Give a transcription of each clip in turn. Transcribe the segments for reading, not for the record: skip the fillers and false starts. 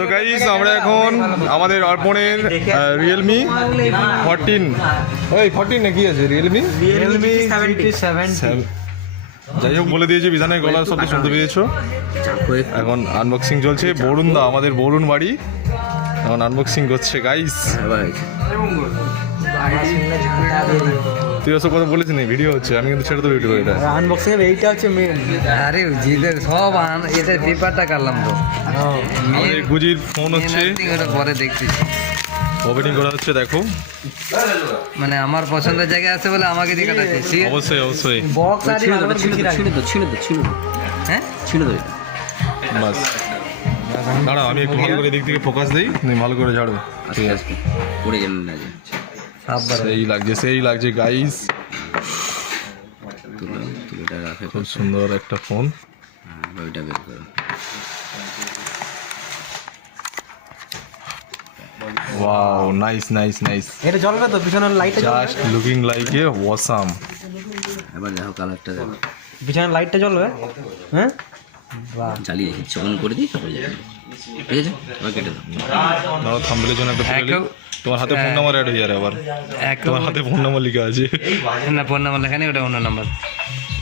তো গাইস আমরা এখন আমাদের অর্পণের রিয়েলমি 14 ওই 14 নাকি আছে রিয়েলমি যাই হোক বলে দিয়েছে বিধানের গলার শব্দ শুনতে পেয়েছো। এখন আনবক্সিং চলছে। বরুণ দা আমাদের বরুণ বাড়ি এখন আনবক্সিং করছে গাইস। তুই ওসব কথা বলিস নি, ভিডিও হচ্ছে, আমি কিন্তু ছেড়ে তো ভিডিও এটা আনবক্সিং এর এইটা হচ্ছে মেন। আরে জিদের সব এটার পেপারটা কাটলাম তো। আমাদের গুজির ফোন হচ্ছে ওটা পরে দেখছি, ওপেনিং করা হচ্ছে। দেখো মানে আমার পছন্দের জায়গায় আছে বলে আমাকে দিয়ে কাটাচ্ছে। অবশ্যই অবশ্যই বক্স আর ছিঁড়ে তো হ্যাঁ ছিঁড়ে তো বাস। দাঁড়াও আমি একটু ভালো করে দিক থেকে ফোকাস দিই, তুমি ভালো করে ঝাড়ো। ঠিক আছে পড়ে গেলেন না যে সেই লাগছে গাইস। খুব সুন্দর একটা ফোন। ওইটা বের করো। Wow nice nice nice. এটা জ্বলবে তো, পিছনের লাইটটা just looking like a awesome. এবার দেখো কালারটা দেখো, পিছনের লাইটটা জ্বলবে। হ্যাঁ বাহ, জ্বালিয়ে দিচ্ছি, অন করে দিই তারপরে জ্বালিয়ে। ঠিক আছে এবার কেটে দাও। দাও থাম্বনেলের জন্য একটা তুলে নিই। তোমার হাতে ফোন নাম্বার অ্যাড হয়ে যাবে আবার। তোমার হাতে ফোন নাম্বার লেখা আছে না, ফোন নাম্বার লেখা নেই, ওটা অন্য নাম্বার।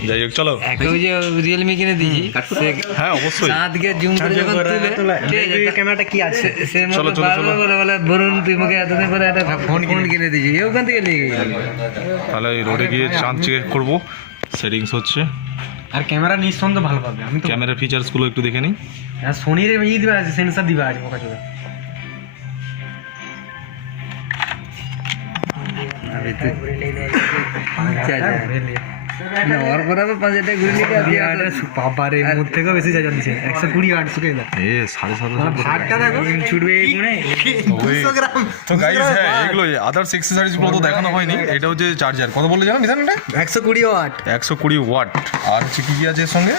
যাই হোক চলো। ওই যে রিয়েলমি কিনে দিয়েছি, হ্যাঁ অবশ্যই। চাঁদকে জুম করে যখন তুলে ক্যামেরাটা কি আছে সে চলো, চলো, চলো। বলে বরুণ তুই মুখে এতদিন পরে একটা ফোন কিনে দিয়েছি, ওখান থেকে নিয়ে গেছি। তাহলে এই রোডে গিয়ে চাঁদ চেক করবো। সেটিংস হচ্ছে আর ক্যামেরা নিঃসন্দেহে ভালো পাবে। আমি তো ক্যামেরার ফিচার্সগুলো একটু দেখে নিই। আর সোনির দিবা আছে, সেন্সর দিবা আছে পোকা চোখা। আদার্স এক্সেসরিজ গুলো তো দেখানো হয়নি। এটা হচ্ছে চার্জার, কত বললে জানো বিধান? এটা 120 ওয়াট। 120 ওয়াট। আর হচ্ছে কি কি আছে এর সঙ্গে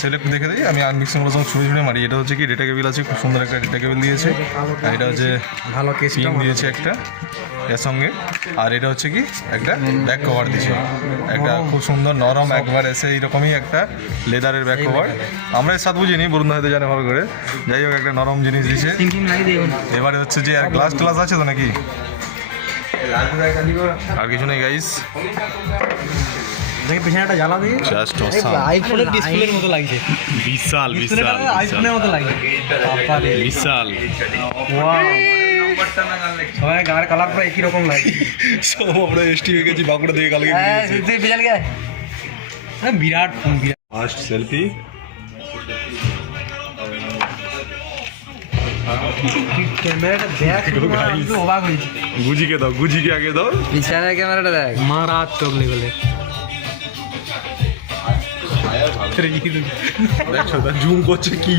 সেটা একটু দেখে দিই। আমি আনমিক্সিং গুলো সব ছুঁড়ে ছুঁড়ে মারি। এটা হচ্ছে কি ডেটা কেবিল আছে, খুব সুন্দর একটা ডেটা কেবিল দিয়েছে। আর এটা হচ্ছে ভালো কেস পিন দিয়েছে একটা এর সঙ্গে। আর এটা হচ্ছে কি একটা ব্যাক কভার দিয়েছে, একটা খুব সুন্দর নরম একবার এসে এইরকমই একটা লেদারের ব্যাক কভার। আমরা এর সাথে বুঝিনি, বরুণ হয়তো জানে ভালো করে। যাই হোক একটা নরম জিনিস দিয়েছে। এবারে হচ্ছে যে আর গ্লাস ট্লাস আছে তো নাকি? আর কিছু নেই গাইস। পেছনেটা জ্বালা দিয়ে জাস্ট অসাম। আইফোনের ডিসপ্লের মতো লাগছে। বিশাল বিশাল আইফোনের মতো লাগছে। বিশাল। ওয়াও, সবাই গার কালার পুরো একই রকম লাগে। সব আমরা এসটি হয়ে গেছি, বাঁকুড়া থেকে কালকে তুই বিশাল গায় বিরাট ফোন। First selfie. ক্যামেরাটা দেখ, আমি তো অবাক হয়েছি। গুজিকে দাও, গুজিকে আগে দাও। পিছনের ক্যামেরাটা দেখ, মারাত্মক লেভেলে। দেখছো তা জুম করছে কি?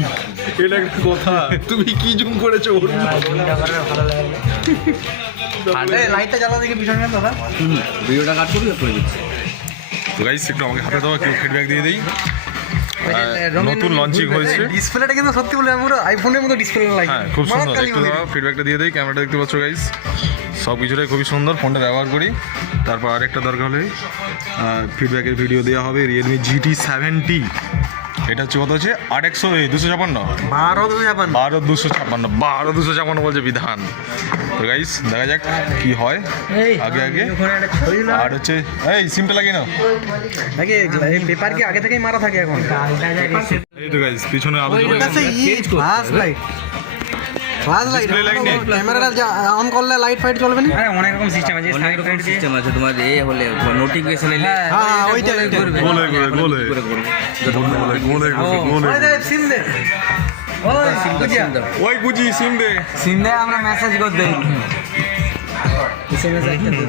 এটা একটা কথা, তুমি কি জুম করেছো? লাইটটা জ্বালা দেখে পিছনে দাদা, ভিডিওটা কাট করবি করে দিচ্ছি। তো গাইস একটু আমাকে হাতে দাও, একটু ফিডব্যাক দিয়ে দিই। নতুন লঞ্চিং হয়েছে। ডিসপ্লেটা কিন্তু সত্যি বলে পুরো আইফোনের মতো ডিসপ্লে লাগে। হ্যাঁ খুব সুন্দর। একটু ফিডব্যাকটা দিয়ে দিই। ক্যামেরাটা দেখতে পাচ্ছ গাইস, সব কিছুটাই খুবই সুন্দর। ফোনটা ব্যবহার করি, তারপর আরেকটা দরকার হলে ফিডব্যাকের ভিডিও দেওয়া হবে। Realme GT70। এটা হচ্ছে কত হচ্ছে? 256 12,256 বলছে বিধান। তো গাইস দেখা যাক কি হয় আগে আগে। আর হচ্ছে এই সিমটা লাগিয়ে নাও। পেপার কি আগে থেকেই মারা থাকে এখন? এই তো গাইস পিছনে আলো জ্বলে ক্যামেরাটা অন করলে লাইট ফাইট চলবে না। হ্যাঁ অনেক রকম সিস্টেম আছে, অনেক রকম সিস্টেম আছে। তোমার এই হলে নোটিফিকেশন এলে হ্যাঁ ওইটা গোলে গোলে সিম দে, ওই গুজি সিম দে, সিম দে, আমরা মেসেজ করে দেই। এসএমএস একটা দে।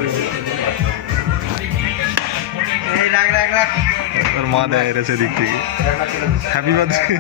এই রাখ রাখ রাখ, তোর মা দেয় রেসে দিক থেকে। Happy birthday.